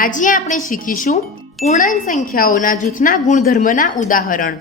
આજે આપણે શીખીશું પૂર્ણાંક સંખ્યાઓના જૂથના ગુણધર્મના ઉદાહરણ।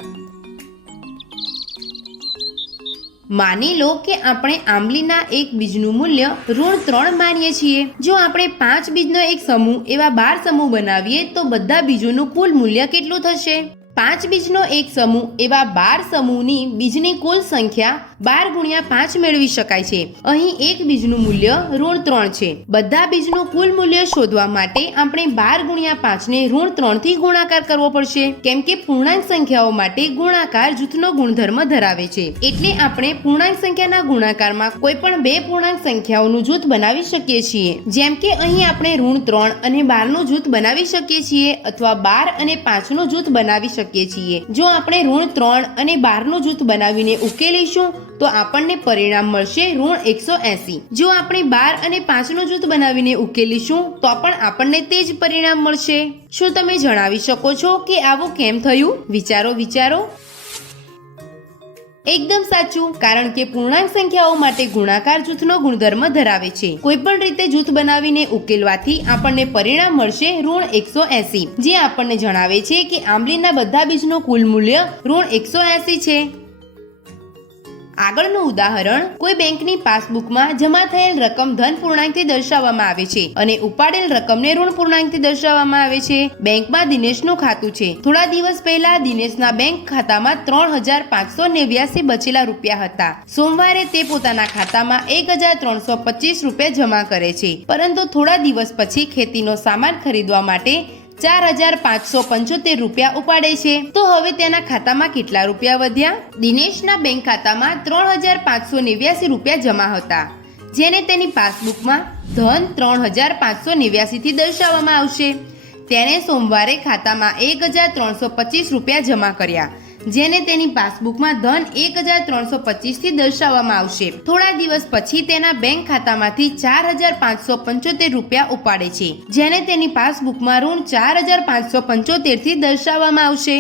માની લો કે આપણે આંબલીના એક બીજનું મૂલ્ય ઋણ 3 માનીએ છીએ। જો આપણે 5 બીજનો એક સમૂહ એવા 12 સમૂહ બનાવીએ તો બધા બીજોનું કુલ મૂલ્ય કેટલું થશે? 5 બીજનો એક સમૂહ એવા 12 સમૂહની બીજની કુલ સંખ્યા 12 ગુણ્યા 5 મેળવી શકાય છે। અહીં એક બીજનું મૂલ્ય ઋણ 3 છે। બધા બીજનું કુલ મૂલ્ય શોધવા માટે આપણે 12 ગુણ્યા 5 ને ઋણ 3 થી ગુણાકાર કરવો પડશે, કેમ કે પૂર્ણાંક સંખ્યાઓ માટે ગુણાકાર જૂથનો ગુણધર્મ ધરાવે છે। એટલે આપણે પૂર્ણાંક સંખ્યાના ગુણાકારમાં કોઈ પણ બે પૂર્ણાંક સંખ્યાઓનું જૂથ બનાવી શકીએ છીએ। જેમ કે અહીં આપણે ઋણ 3 અને 12 નું જૂથ બનાવી શકીએ છીએ અથવા 12 અને 5 નું જૂથ બનાવી શકીએ છીએ। જો આપણે ઋણ 3 અને 12 નું જૂથ બનાવીને ઉકેલીશું તો આપણને પરિણામ મળશે ઋણ 180। જો આપણે 12 અને 5 નું જૂથ બનાવીને ઉકેલીશું તો પણ આપણને તે જ પરિણામ મળશે। શું તમે જણાવી શકો છો કે આવું કેમ થયું? વિચારો। એકદમ સાચું, કારણ કે પૂર્ણાંક સંખ્યાઓ માટે ગુણાકાર જૂથનો ગુણધર્મ ધરાવે છે। કોઈ પણ રીતે જૂથ બનાવીને ઉકેલવાથી આપણને પરિણામ મળશે ઋણ 180, જે આપણને જણાવે છે કે આંબલીના બધા બીજનું કુલ મૂલ્ય ઋણ 180 છે। આગળનું ઉદાહરણ, કોઈ બેંકની પાસબુકમાં જમા થયેલ રકમ ધન પૂર્ણાંકથી દર્શાવવામાં આવે છે અને ઉપાડેલ રકમને ઋણ પૂર્ણાંકથી દર્શાવવામાં આવે છે। બેંકમાં દિનેશનું ખાતું છે। થોડા દિવસ પહેલા દિનેશના બેંક ખાતામાં 3589 બચેલા રૂપિયા હતા। સોમવારે તે પોતાના ખાતામાં 1325 રૂપિયા જમા કરે છે, પરંતુ થોડા દિવસ પછી ખેતીનો સામાન ખરીદવા માટે 4575 રૂપિયા ઉપાડે છે। તો હવે તેના ખાતામાં કેટલા રૂપિયા વધ્યા? દિનેશના બેંક ખાતામાં 3589 રૂપિયા જમા હતા, જેને તેની પાસબુકમાં ધન 3589 થી દર્શાવવામાં આવશે। તેણે સોમવારે ખાતામાં 1325 રૂપિયા જમા કર્યા, જેને તેની પાસબુકમાં ધન 1325 થી દર્શાવવામાં આવશે। થોડા દિવસ પછી તેના બેંક ખાતામાંથી 4575 રૂપિયા ઉપાડે છે, જેને તેની પાસબુકમાં ઋણ 4575 થી દર્શાવવામાં આવશે।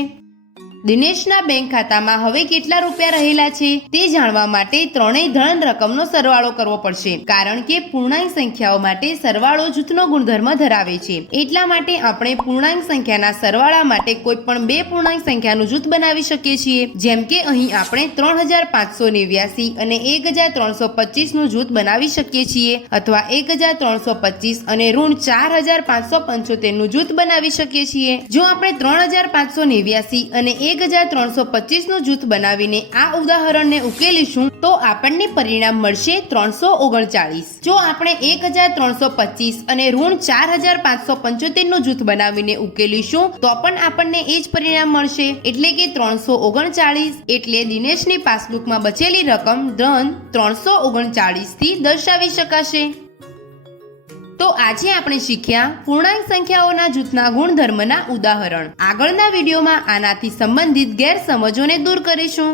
દિનેશના બેંક ખાતામાં હવે કેટલા રૂપિયા રહેલા છે તે જાણવા માટે ત્રણેય ધન રકમનો સરવાળો કરવો પડશે, કારણ કે પૂર્ણાંક સંખ્યાઓ માટે સરવાળો જૂથનો ગુણધર્મ ધરાવે છે। એટલા માટે આપણે પૂર્ણાંક સંખ્યાના સરવાળા માટે કોઈ પણ બે પૂર્ણાંક સંખ્યાનું જૂથ બનાવી શકીએ છીએ। જેમ કે અહીં આપણે 3589 અને 1325 નું જૂથ બનાવી શકીએ છીએ, અથવા 1325 અને ઋણ 4575 નું જૂથ બનાવી શકીએ છીએ। જો આપણે 3589 અને 1325 નું જૂથ બનાવીને આ ઉદાહરણને ઉકેલીશું તો આપણને પરિણામ મળશે 339। જો આપણે 1325 અને ઋણ 4575 નું જૂથ બનાવીને ઉકેલીશું તો પણ આપણને એ જ પરિણામ મળશે, એટલે કે 339। એટલે દિનેશની પાસબુકમાં બચેલી રકમ ધન 339 થી દર્શાવી શકાશે। તો આજે આપણે શીખ્યા પૂર્ણાંક સંખ્યાઓના જૂથના ગુણધર્મના ઉદાહરણ। આગળના વિડીયોમાં આનાથી સંબંધિત ગેરસમજોને દૂર કરીશું।